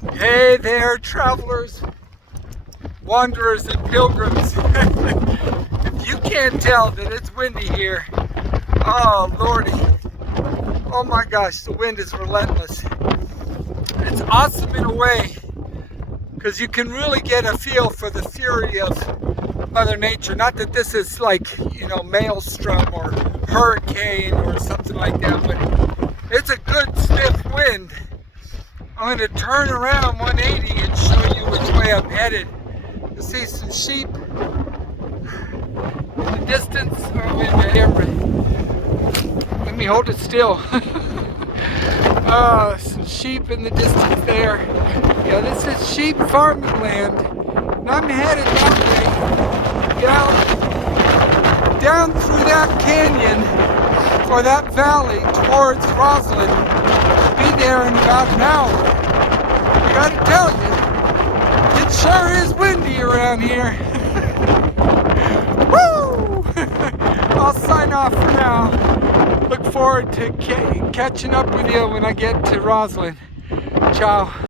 Hey there, travelers, wanderers, and pilgrims. If you can't tell that it's windy here, oh lordy, oh my gosh, the wind is relentless. It's awesome in a way because you can really get a feel for the fury of Mother Nature. Not that this is like, maelstrom or hurricane or something like that, but it's a good stiff wind. I'm going to turn around 180 and show you which way I'm headed. You see some sheep in the distance. Oh, wait a minute. Let me hold it still. Some sheep in the distance there. Yeah, this is sheep farming land. And I'm headed that way. Down through that canyon or that valley towards Roslyn. Be there in about an hour. I gotta tell you, it sure is windy around here. Woo! I'll sign off for now. Look forward to catching up with you when I get to Roslyn. Ciao.